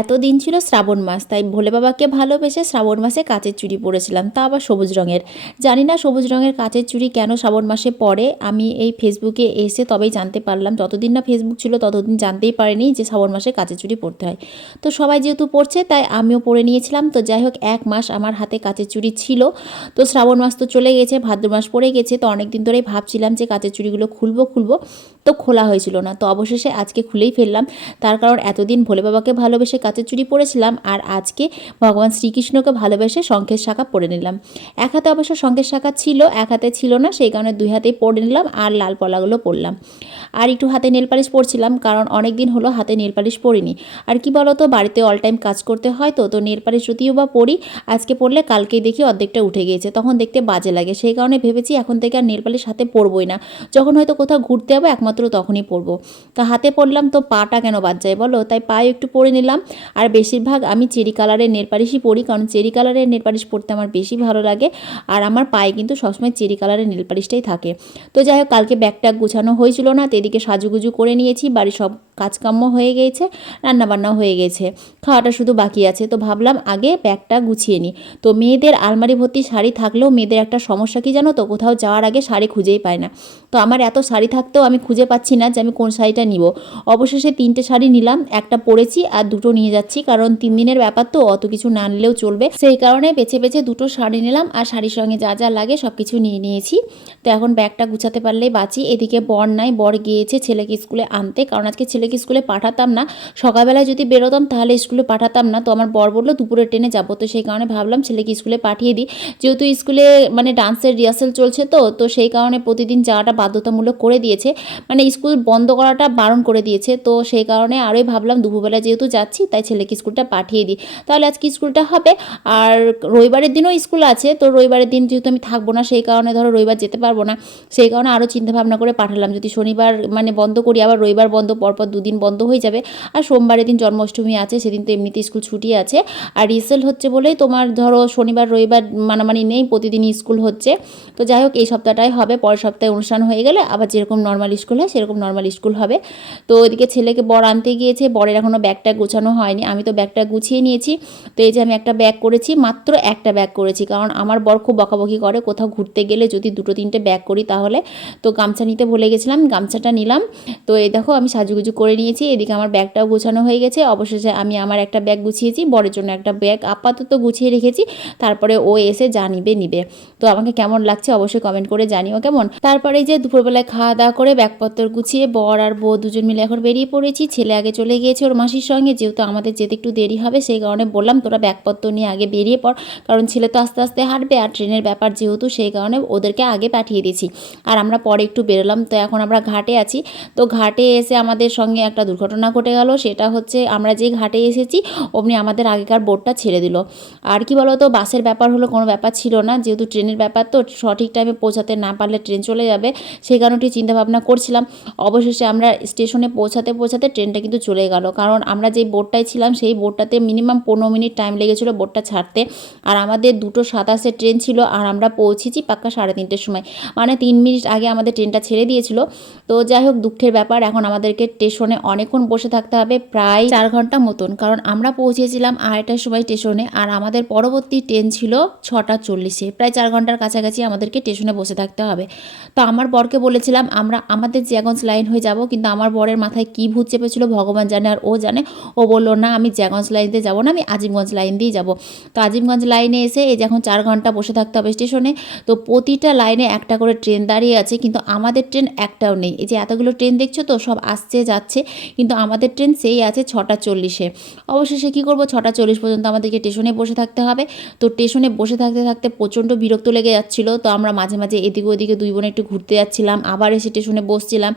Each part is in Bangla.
এতদিন ছিল শ্রাবণ মাস, তাই ভোলে বাবাকে ভালোবেসে শ্রাবণ মাসে কাচের চুড়ি পরেছিলাম, তা আবার সবুজ রঙের। জানি না সবুজ রঙের কাচের চুড়ি কেন শ্রাবণ মাসে পরে, আমি এই ফেসবুকে এসে তবেই জানতে পারলাম, যতদিন না ফেসবুক ছিল ততদিন জানতেই পারিনি যে শ্রাবণ মাসে কাচের চুড়ি পরতে হয়। তো সবাই যেহেতু পড়ছে তাই আমিও পরে নিয়েছিলাম, তো যাই হোক, এক মাস আমার হাতে কাচের চুড়ি ছিল। তো শ্রাবণ মাস তো চলে গেছে, ভাদ্র মাস পড়ে গেছে, তো অনেক দিন ধরেই ভাবছিলাম যে কাচের চুড়িগুলো খুলবো খুলবো, তো খোলা হয়েছিল না। তো অবশেষে আজকে খুলেই ফেললাম। তার কারণ এতদিন ভোলে বাবাকে ভালোবেসে কাচের চুড়ি পরেছিলাম আর আজকে ভগবান শ্রীকৃষ্ণকে ভালোবেসে শঙ্খের শাখা পরে নিলাম। এক হাতে অবশ্য শঙ্খের শাখা ছিল, এক হাতে ছিল না, সেই কারণে দুই হাতেই পরে নিলাম আর লাল পলাগুলো পরলাম। আর একটু হাতে নেল পালিশ পরছিলাম, কারণ অনেক দিন হলো হাতে নেল পালিশ পরিনি। আর কি বলতো, বাড়িতে অল টাইম কাজ করতে হয় তো তো নেল পালিশ যদিও বা পরি, আজকে পরলে কালকেই দেখি অর্ধেকটা উঠে গিয়েছে, তখন দেখতে বাজে লাগে। সেই কারণে ভেবেছি এখন থেকে আর নেল পালিশ হাতে পরবই না। যখন হয়তো কোথাও ঘুরতে যাব, একমাত্র তখনই পরবো। তা হাতে পরলাম তো পাটা কেন বাদ যায় বলো? তাই পায়ে একটু পরে নিলাম আর বেশিরভাগ আমি চেরি কালারের নেল পালিশই পরি, কারণ চেরি কালারের নেল পালিশ পরতে আমার বেশি ভালো লাগে। আর আমার পায়ে কিন্তু সবসময় চেরি কালারের নেল পালিশটাই থাকে। তো যাই হোক, কালকে ব্যাগটা গুছানো হয়েছিল না, তো এদিকে সাজুগুজু করে নিয়েছি। বাড়ির সব কাজকাম্য হয়ে গিয়েছে রান্নাবান্নাও হয়ে গেছে। খাওয়াটা শুধু বাকি আছে, তো ভাবলাম আগে ব্যাগটা গুছিয়ে নিই। তো মেয়েদের আলমারি ভর্তি শাড়ি থাকলেও মেয়েদের একটা সমস্যা কি জানো তো, কোথাও যাওয়ার আগে শাড়ি খুঁজেই পায় না। তো আমার এত শাড়ি থাকতেও আমি খুঁজে পাচ্ছি না যে আমি কোন শাড়িটা নিব। অবশেষে তিনটে শাড়ি নিলাম, একটা পরেছি আর দুটো নিয়ে যাচ্ছি, কারণ তিন দিনের ব্যাপার তো, অত কিছু না নিলেও চলবে। সেই কারণে বেছে বেছে দুটো শাড়ি নিলাম, আর শাড়ির সঙ্গে যা যা লাগে সব কিছু নিয়ে নিয়েছি। তো এখন ব্যাগটা গুছাতে পারলেই বাঁচি। এদিকে বর নাই, বর গিয়েছে ছেলেকে স্কুলে আনতে, কারণ আজকে ছেলেকে স্কুলে পাঠাতাম না। সকালবেলায় যদি বেরোতাম, তাহলে স্কুলে পাঠাতাম না। তো আমার বর বলল, দুপুরে ট্রেনে যাব। তো সেই কারণে ভাবলাম ছেলেকে স্কুলে পাঠিয়ে দিই। যেহেতু স্কুলে মানে ডান্সের রিহার্সেল চলছে তো তো সেই কারণে প্রতিদিন যাওয়াটা বাধ্যতামূলক করে দিয়েছে। মানে স্কুল বন্ধ করাটা বারণ করে দিয়েছে। তো সেই কারণে আরোই ভাবলাম, দুপুরবেলা যেহেতু যাচ্ছি তাই ছেলেকে স্কুলটা পাঠিয়ে দিই। তাহলে আজকে স্কুলটা হবে। আর রবিবারের দিনও স্কুল আছে। তো রবিবারের দিন যেহেতু আমি থাকব না, সেই কারণে ধরো রবিবার যেতে পারব না। সেই কারণে আরও চিন্তাভাবনা করে পাঠালাম। যদি শনিবার মানে বন্ধ করি, আবার রবিবার বন্ধ, পরপর দুদিন বন্ধ হয়ে যাবে। আর সোমবারের দিন জন্মাষ্টমী আছে, সেদিন তো এমনিতে স্কুল ছুটি আছে। আর রিসেল হচ্ছে বলেই তোমার ধরো শনিবার, রবিবার মানামানি নেই, প্রতিদিনই স্কুল হচ্ছে। তো যাই হোক, এই সপ্তাহটাই হবে। পরের সপ্তাহে অনুষ্ঠান হয়ে গেলে আবার যেরকম নর্মাল স্কুল হয়, সেরকম নর্মাল স্কুল হবে। তো ওইদিকে ছেলেকে বর আনতে গিয়েছে। বরের এখনও ব্যাগটা গোছানো হয়নি। আমি তো ব্যাগটা গুছিয়ে নিয়েছি। তো এই যে আমি একটা ব্যাগ করেছি, মাত্র একটা ব্যাগ করেছি। কারণ আমার বর খুব বকাবকি করে, কোথাও ঘুরতে গেলে যদি দুটো তিনটে ব্যাগ করি তাহলে। তো গামছা নিতে ভুলে গেছিলাম, গামছাটা নিলাম। তো এই দেখো, আমি সাজুগুজু করে নিয়েছি। এদিকে আমার ব্যাগটাও গুছানো হয়ে গেছে। অবশেষে আমি আমার একটা ব্যাগ গুছিয়েছি, বরের জন্য একটা ব্যাগ আপাতত গুছিয়ে রেখেছি। তারপরে ও এসে যা নিবে নিবে। তো আমাকে কেমন লাগছে অবশ্যই কমেন্ট করে জানিও কেমন। তারপরে এই যে দুপুরবেলায় খাওয়া দাওয়া করে ব্যাগপত্র গুছিয়ে বর আর বউ দুজন মিলে এখন বেরিয়ে পড়েছি। ছেলে আগে চলে গিয়েছে ওর মাসির সঙ্গে, যেহেতু আমাদের যেতে একটু দেরি হবে, সেই কারণে বললাম তোরা ব্যাগপত্র নিয়ে আগে বেরিয়ে পড়। কারণ ছেলে তো আস্তে আস্তে হাঁটবে আর ট্রেনের ব্যাপার যেহেতু, সেই কারণে ওদেরকে আগে পাঠিয়ে দিয়েছি। আর আমরা পরে একটু বেরোলাম, তো এখন আমরা ঘাটে আছি। তো ঘাটে এসে আমাদের সঙ্গে একটা দুর্ঘটনা ঘটে গেল, সেটা হচ্ছে আমরা যে ঘাটে এসেছি, অমনি আমাদের আগেকার বোটটা ছেড়ে দিল। আর কি বলো তো বাসের ব্যাপার হলো কোনো ব্যাপার ছিল না, যেহেতু ট্রেনের ব্যাপার তো সঠিক টাইমে পৌঁছাতে না পারলে ট্রেন চলে যাবে, সেই কারণটি চিন্তাভাবনা করছিলাম। অবশেষে আমরা স্টেশনে পৌঁছাতে পৌঁছাতে ট্রেনটা কিন্তু চলে গেল। কারণ আমরা যে যেই বোটটায় ছিলাম, সেই বোটটাতে মিনিমাম পনেরো মিনিট টাইম লেগেছিলো বোটটা ছাড়তে। আর আমাদের দুটো সাতাশের ট্রেন ছিল আর আমরা পৌঁছেছি পাক্কা সাড়ে তিনটের সময়। মানে তিন মিনিট আগে আমাদের ট্রেনটা ছেড়ে দিয়েছিল। তো যাই হোক, দুঃখের ব্যাপার, এখন আমাদেরকে স্টেশনে অনেকক্ষণ বসে থাকতে হবে, প্রায় চার ঘণ্টা মতন। কারণ আমরা পৌঁছেছিলাম আড়াইটার সময় স্টেশনে আর আমাদের পরবর্তী ট্রেন ছিল ছটা চল্লিশে। প্রায় চার ঘণ্টার কাছাকাছি আমাদেরকে স্টেশনে বসে থাকতে হবে। তো আমার বরকে বলেছিলাম, আমরা, আমাদের জ্যাগঞ্জ লাইন হয়ে যাব, কিন্তু আমার বরের মাথায় কী ভূত চেপেছিল ভগবান জানে আর ও জানে। ও বলল না, আমি জ্যাগঞ্জ লাইন দিয়ে যাব না, আমি আজিমগঞ্জ লাইন দিয়েই যাব। তো আজিমগঞ্জ লাইনে এসে এই যখন চার ঘণ্টা বসে থাকতে হবে স্টেশনে, তো প্রতিটা লাইনে একটা করে ট্রেন দাঁড়িয়ে আছে, কিন্তু আমাদের ট্রেন একটাও নেই। এই যে এতগুলো ট্রেন দেখছ তো, সব আসছে, যাচ্ছে, কিন্তু আমাদের ট্রেন সেই আছে ছটা চল্লিশে। অবশেষে কী করব, ছটা চল্লিশ পর্যন্ত আমাদেরকে স্টেশনে বসে থাকতে হবে। তো স্টেশনে বসে থাকতে থাকতে প্রচণ্ড বিরক্ত লেগে যাচ্ছিল, তো আমরা মাঝে মাঝে এদিকে ওদিকে দুই বোন একটু ঘুরতে যাচ্ছিলাম, আবার এসে স্টেশনে বসছিলাম,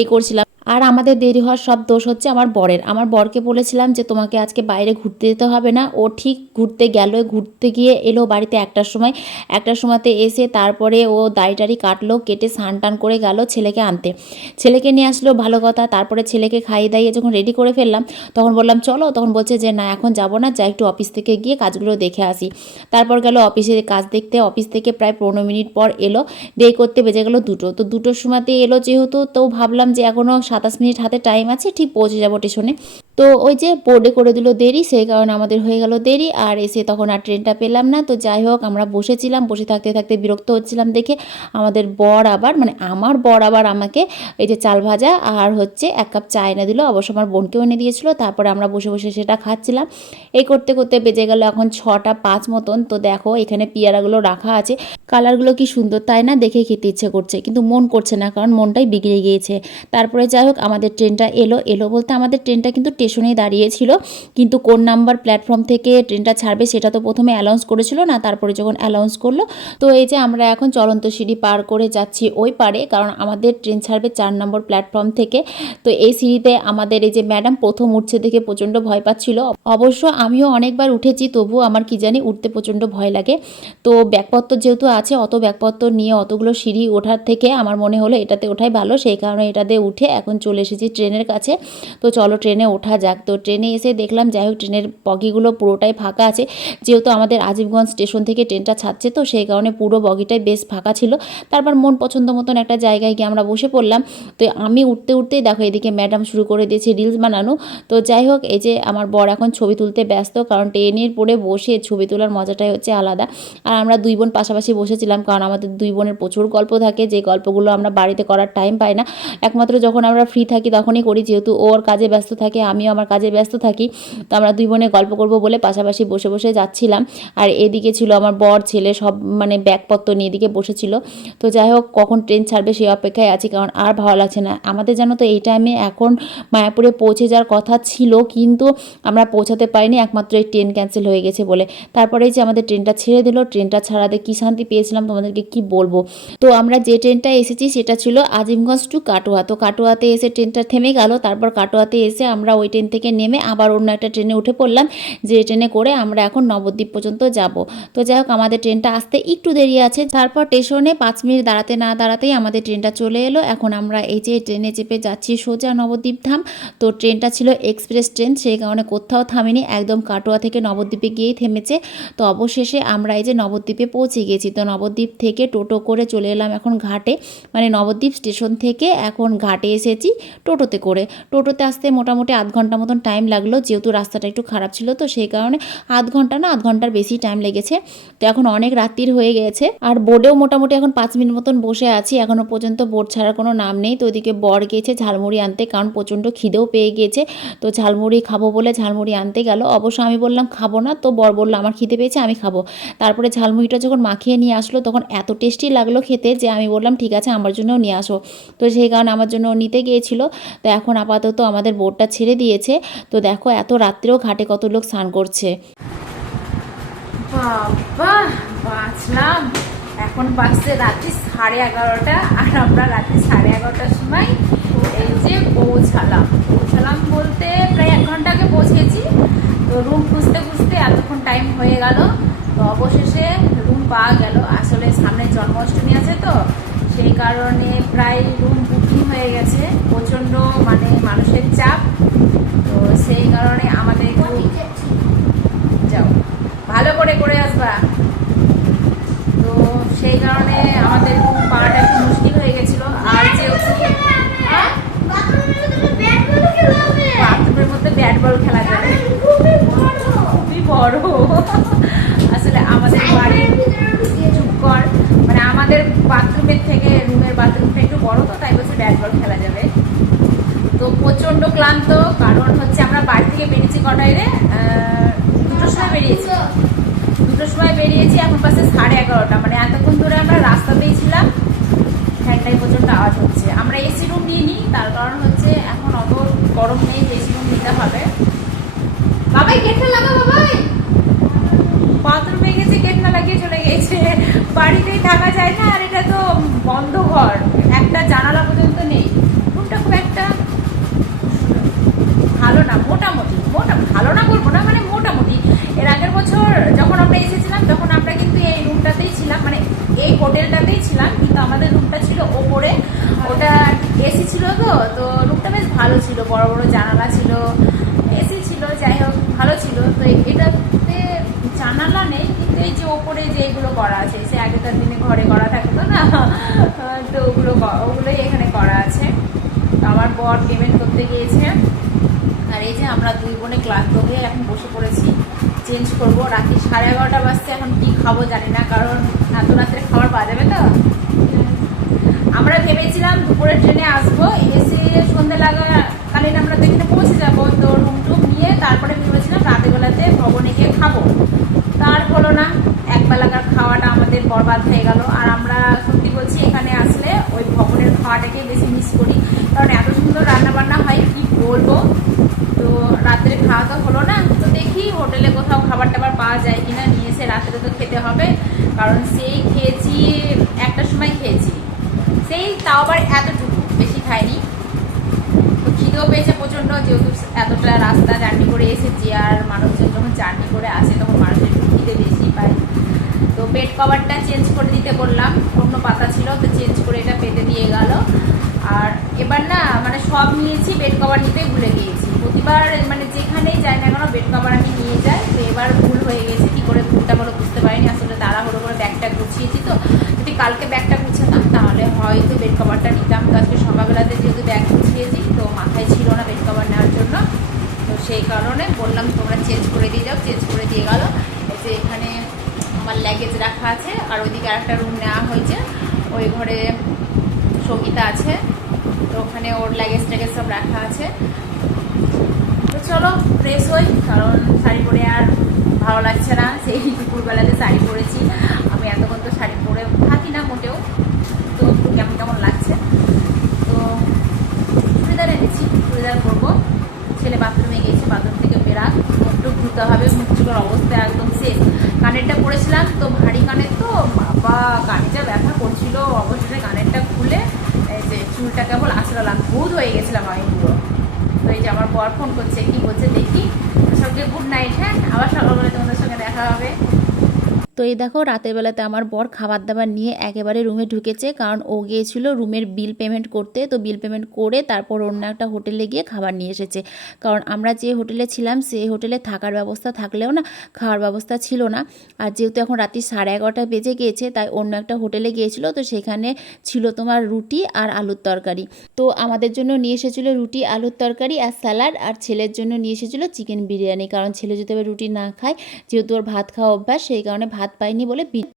এই করছিলাম। আর আমাদের দেরি হওয়ার সব দোষ হচ্ছে আমার বরের। আমার বরকে বলেছিলাম যে, তোমাকে আজকে বাইরে ঘুরতে যেতে হবে না। ও ঠিক ঘুরতে গেল। ঘুরতে গিয়ে এলো বাড়িতে একটার সময়। একটার সময়তে এসে তারপরে ও দাড়ি কাটলো, কেটে স্নান টান করে গেল ছেলেকে আনতে। ছেলেকে নিয়ে আসলো, ভালো কথা। তারপরে ছেলেকে খাইয়ে দাইয়ে যখন রেডি করে ফেললাম, তখন বললাম, চলো। তখন বলছে যে, না, এখন যাব না। যাই একটু অফিস থেকে গিয়ে কাজগুলো দেখে আসি। তারপর গেল অফিসে কাজ দেখতে। অফিস থেকে প্রায় পনেরো মিনিট পর এলো। দেরি করতে বেজে গেলো দুটো। তো দুটোর সময়তে এলো যেহেতু, তো ভাবলাম যে এখনও সাতাশ মিনিট হাতে টাইম আছে, ঠিক পৌঁছে যাব স্টেশনে তো ওই যে বোর্ডে করে দিল দেরি, সেই কারণে আমাদের হয়ে গেল দেরি। আর এসে তখন আর ট্রেনটা পেলাম না। তো যাই হোক, আমরা বসেছিলাম, বসে থাকতে থাকতে বিরক্ত হচ্ছিলাম দেখে আমাদের বর আবার মানে আমার বর আবার আমাকে এই যে চাল ভাজা আর হচ্ছে এক কাপ চা এনে দিল। অবশ্য আমার বোনকেও এনে দিয়েছিল, তারপরে আমরা বসে বসে সেটা খাচ্ছিলাম। এই করতে করতে বেজে গেল এখন ছটা পাঁচ মতন। তো দেখো, এখানে পেয়ারাগুলো রাখা আছে। কালারগুলো কি সুন্দর তাই না? দেখে খেতে ইচ্ছে করছে, কিন্তু মন করছে না, কারণ মনটাই বিগড়ে গিয়েছে। তারপরে যাই হোক, আমাদের ট্রেনটা এলো এলো বলতে আমাদের ট্রেনটা কিন্তু স্টেশনেই দাঁড়িয়েছিল। কিন্তু কোন নাম্বার প্ল্যাটফর্ম থেকে ট্রেনটা ছাড়বে সেটা তো প্রথমে অ্যানাউন্স করেছিল না, তারপরে যখন অ্যানাউন্স করল, তো এই যে আমরা এখন চলন্ত সিঁড়ি পার করে যাচ্ছি ওই পারে, কারণ আমাদের ট্রেন ছাড়বে চার নম্বর প্ল্যাটফর্ম থেকে। তো এই সিঁড়িতে আমাদের এই যে ম্যাডাম প্রথম উঠছে দেখে প্রচণ্ড ভয় পাচ্ছিল। অবশ্য আমিও অনেকবার উঠেছি তবু আমার কি জানি উঠতে প্রচণ্ড ভয় লাগে। তো ব্যাগপত্র যেহেতু আছে, অত ব্যাগপত্র নিয়ে অতগুলো সিঁড়ি ওঠার থেকে আমার মনে হলো এটাতে ওঠাই ভালো, সেই কারণে এটাতে উঠে এখন চলে এসেছি ট্রেনের কাছে। তো চলো ট্রেনে ওঠা যাক। তো ট্রেনে এসে দেখলাম, যাই হোক, ট্রেনের বগিগুলো পুরোটাই ফাঁকা আছে। যেহেতু আমাদের আজিমগঞ্জ স্টেশন থেকে ট্রেনটা ছাড়ছে, তো সেই কারণে পুরো বগিটাই বেশ ফাঁকা ছিল। তারপর মন পছন্দ মতন একটা জায়গায় গিয়ে আমরা বসে পড়লাম। তো আমি উঠতে উঠতেই দেখো, এদিকে ম্যাডাম শুরু করে দিয়েছে রিলস বানানো। তো যাই হোক, এই যে আমার বর এখন ছবি তুলতে ব্যস্ত, কারণ ট্রেনের পরে বসে ছবি তোলার মজাটাই হচ্ছে আলাদা। আর আমরা দুই বোন পাশাপাশি বসেছিলাম, কারণ আমাদের দুই বোনের প্রচুর গল্প থাকে। যে গল্পগুলো আমরা বাড়িতে করার টাইম পাই না। একমাত্র যখন আমরা ফ্রি থাকি তখনই করি, যেহেতু ওর কাজে ব্যস্ত থাকে, আমিও আমার কাজে ব্যস্ত থাকি। তো আমরা দুই বোনে গল্প করব বলে পাশাপাশি বসে বসে যাচ্ছিলাম। আর এদিকে ছিল আমার বর, ছেলে, সব মানে ব্যাগপত্র নিয়ে এদিকে বসেছিল। তো যাই হোক, কখন ট্রেন ছাড়বে সেই অপেক্ষায় আছি, কারণ আর ভালো লাগছে না। আমাদের জানো তো এই টাইমে এখন মায়াপুরে পৌঁছে যাওয়ার কথা ছিল, কিন্তু আমরা পৌঁছাতে পারিনি, একমাত্র এই ট্রেন ক্যান্সেল হয়ে গেছে বলে। তারপরে যে আমাদের ট্রেনটা ছেড়ে দিল ট্রেনটা ছাড়াতে কী শান্তি পেয়েছিলাম তোমাদেরকে কি বলব? তো আমরা যে ট্রেনটা এসেছি, সেটা ছিল আজিমগঞ্জ টু কাটোয়া। তো কাটোয়াতে এসে ট্রেনটা থেমে গেল। তারপর কাটোয়াতে এসে আমরা ওই ট্রেন থেকে নেমে আবার অন্য একটা ট্রেনে উঠে পড়লাম। যে ট্রেনে করে আমরা এখন নবদ্বীপ পর্যন্ত যাব। তো যাই হোক, আমাদের ট্রেনটা আসতে একটু দেরি আছে। তারপর স্টেশনে পাঁচ মিনিট দাঁড়াতে না দাঁড়াতেই আমাদের ট্রেনটা চলে এলো। এখন আমরা এই যে ট্রেনে চেপে যাচ্ছি সোজা নবদ্বীপ ধাম। তো ট্রেনটা ছিল এক্সপ্রেস ট্রেন সেই কারণে কোথাও থামেনি। একদম কাটোয়া থেকে নবদ্বীপে গিয়েই থেমেছে। তো অবশেষে আমরা এই যে নবদ্বীপে পৌঁছে গেছি। তো নবদ্বীপ থেকে টোটো করে চলে এলাম এখন ঘাটে। মানে নবদ্বীপ স্টেশন থেকে এখন ঘাটে এসেছি টোটোতে করে। টোটোতে আসতে মোটামুটি আধ ঘণ্টা মতন টাইম লাগল, যেহেতু রাস্তাটা একটু খারাপ ছিল তো সেই কারণে আধ ঘণ্টা না, আধ ঘণ্টার বেশি টাইম লেগেছে। তো এখন অনেক রাত্রির হয়ে গেছে। আর বোর্ডেও মোটামুটি এখন পাঁচ মিনিট মতন বসে আছি এখনও পর্যন্ত বোর্ড ছাড়ার কোনো নাম নেই। তো ওইদিকে বর গিয়েছে ঝালমুড়ি আনতে, কারণ প্রচণ্ড খিদেও পেয়ে গিয়েছে তো ঝালমুড়ি খাব বলে ঝালমুড়ি আনতে গেল। অবশ্য আমি বললাম, খাব না। তো বর বলল, আমার খিদে পেয়েছে, আমি খাব। তারপরে ঝালমুড়িটা যখন মাখিয়ে নিয়ে আসলো, তখন এত টেস্টি লাগল খেতে যে আমি বললাম, ঠিক আছে, আমার জন্যও নিয়ে আসো। তো সেই কারণে আমার জন্য নিতে গিয়েছিল। তো এখন আপাতত আমাদের বোটটা ছেড়ে দিয়েছে। তো দেখো, এত রাত্রেও ঘাটে কত লোক স্নান করছে। বাঁচলাম। এখন বাজছে রাত্রি সাড়ে এগারোটা, আর আমরা রাত্রি সাড়ে এগারোটার সময় এই যে পৌঁছালাম। পৌঁছালাম বলতে প্রায় এক ঘণ্টা আগে পৌঁছেছি। তো রুম খুঁজতে খুঁজতে এতক্ষণ টাইম হয়ে গেল। তো অবশেষে রুম পাওয়া গেল। আসলে সামনে জন্মাষ্টমী আছে তো, সেই কারণে প্রায় রুম বুকিং হয়ে গেছে, প্রচণ্ড মানে মানুষের চাপ। তো সেই কারণে আমাদের যাও। ভালো করে করে আসবা। তো সেই কারণে আমাদের পাটা একটু মুশকিল হয়ে গেছিল আর যেহেতু হ্যাঁ? বাথরুমের মধ্যে ব্যাট বল খেলা যাবে খুবই বড় আসলে আমাদের বাড়ির চুপ কর মানে আমাদের বাথরুমের থেকে রুমের বাথরুমটা একটু বড় তো তাই বলছে ব্যাট বল খেলা যাবে তো প্রচণ্ড ক্লান্ত কারণ হচ্ছে আমরা বাড়ি থেকে বেরিয়েছি কটায় রে আহ, দুটোর সময় বেরিয়েছি দুটোর সময় বেরিয়েছি এখন পাশে সাড়ে এগারোটা। মানে এতক্ষণ ধরে আমরা রাস্তাতেই ছিলাম ফ্যানটাই প্রচণ্ড আওয়াজ হচ্ছে। আমরা এসি রুম নিয়ে নিই তার কারণ হচ্ছে এখন অত গরম নেই এসি রুম নিতে হবে। বাবাই গেটটা লাগা বাবাই! বাথরুমে গেছে গেট না লাগিয়ে চলে গেছে বাড়িতেই থাকা যায় না, আর এটা তো বন্ধ ঘর। একটা জানালা পর্যন্ত নেই রুমটা খুব একটা ভালো না মোটামুটি মোটা ভালো না বলব না মানে মোটামুটি এর আগের বছর যখন আমরা এসেছিলাম তখন আমরা কিন্তু এই রুমটাতেই ছিলাম মানে এই হোটেলটাতেই ছিলাম কিন্তু আমাদের রুমটা ছিল ওপরে ওটা এসি ছিল তো তো রুমটা বেশ ভালো ছিল বড় বড় জানালা ছিল এসি ছিল যাই হোক ভালো ছিল তো এটাতে জানালা নেই কিন্তু এই যে ওপরে যে এগুলো করা আছে, সে আগেকার দিনে ঘরে করা থাকতো না। তো ওগুলো ওগুলোই এখানে করা আছে। আমার বর পেমেন্ট করতে গিয়েছে। আর এই যে আমরা দুই বোনে ক্লান্ত হয়ে এখন বসে পড়েছি চেঞ্জ করব। রাত্রি সাড়ে এগারোটা বাজতে এখন কি খাব জানি না, কারণ এত রাত্রে খাবার পাওয়া যাবে তো? আমরা ভেবেছিলাম দুপুরের ট্রেনে আসব, এসে সন্ধে লাগা কালীন আমরা এখানে পৌঁছে যাব। তো রুম টুম নিয়ে তারপরে ভেবেছিলাম রাতের বেলাতে ভবনে গিয়ে খাব। তার হলো না এক বেলাকার খাওয়াটা আমাদের বরবাদ হয়ে গেল। আর আমরা সত্যি বলছি, এখানে আসলে ওই ভবনের খাওয়াটাকে বেশি মিস করি। কারণ এত সুন্দর রান্না বান্না হয়, কি বলব? তো রাত্রে খাওয়া তো হলো না, তো দেখি হোটেলে কোথাও খাবার টাবার পাওয়া যায় কিনা, নিয়ে এসে রাত্রে তো খেতে হবে। কারণ সেই খেয়েছি, একটা সময় খেয়েছি। সেই তাও আবার এতটুকু, বেশি খাইনি। খিদেও পেয়েছে প্রচণ্ড, যেহেতু এতটা রাস্তা জার্নি করে এসেছি, আর মানুষজন যখন জার্নি করে আসে, তখন মানুষের খিদে বেশি পায়। তো বেড কভারটা চেঞ্জ করে দিতে বললাম, অন্য পাতা ছিল, তো চেঞ্জ করে এটা পেতে দিয়ে গেল। আর এবার না মানে সব নিয়েছি বেড কভার নিতে ভুলে গিয়েছি। প্রতিবার মানে যেখানেই যাই না কেন বেড কভার আমি নিয়ে যাই তো এবার ভুল হয়ে গেছে কি করে ভুলটা হলো বুঝতে পারিনি আসলে তাড়াহুড়ো করে ব্যাগটা গুছিয়েছি তো যদি কালকে ব্যাগটা গুছাতাম তাহলে হয়তো বেড কভারটা নিতাম তো আজকে সকালবেলাতে যেহেতু ব্যাগ গুছিয়েছি তো মাথায় ছিল না বেড কভার নেওয়ার জন্য তো সেই কারণে বললাম তোমরা চেঞ্জ করে দিয়ে যাও চেঞ্জ করে দিয়ে গেল এই যে এখানে আমার ল্যাগেজ রাখা আর আরেকটা রুম নেওয়া হয়েছে। ওই ঘরে সঙ্গীতা আছে, তো ওখানে ওর ল্যাগেজ ট্যাগেজ সব রাখা আছে। তো চলো ফ্রেশ হই, কারণ শাড়ি পরে আর ভালো লাগছে না। সেই দুপুরবেলাতে শাড়ি পরেছি। আমি এতক্ষণ তো শাড়ি পরে থাকি না মোটেও। তো কেমন কেমন লাগছে? তো চুড়িদার এনেছি, চুড়িদার পরবো। ছেলে বাথরুমে গিয়েছে বাথরুম থেকে বেরা একটু ধুতে হবে, মুখ চুকের অবস্থা একদম শেষ কানেরটা পরেছিলাম তো ভারী কানের তো বাবা কানেরটা ব্যথা করছিল অবশেষে কানেরটা খুলে এই যে চুলটা কেবল আঁচড়ালাম ভূত হয়ে গেছিলাম আমি পুরো তো বর ফোন করছে কি বলছে দেখি। সবকে গুড নাইট হ্যাঁ আবার সকালবেলা তোমাদের সঙ্গে দেখা হবে তো এই দেখো, রাতের বেলাতে আমার বর খাবার দাবার নিয়ে একেবারে রুমে ঢুকেছে, কারণ ও গিয়েছিল রুমের বিল পেমেন্ট করতে। তো বিল পেমেন্ট করে তারপর অন্য একটা হোটেলে গিয়ে খাবার নিয়ে এসেছে। কারণ আমরা যে হোটেলে ছিলাম সেই হোটেলে থাকার ব্যবস্থা থাকলেও না, খাওয়ার ব্যবস্থা ছিল না। আর যেহেতু এখন রাত্রি সাড়ে এগারোটা বেজে গিয়েছে, তাই অন্য একটা হোটেলে গিয়েছিল। তো সেখানে ছিল তোমার রুটি আর আলুর তরকারি। তো আমাদের জন্য নিয়ে এসেছিল রুটি, আলুর তরকারি আর স্যালাড, আর ছেলের জন্য নিয়ে এসেছিল চিকেন বিরিয়ানি। কারণ ছেলে যদি রুটি না খায়, যেহেতু ওর ভাত খাওয়া অভ্যাস, সেই কারণে ভাত পাইনি বলে বি-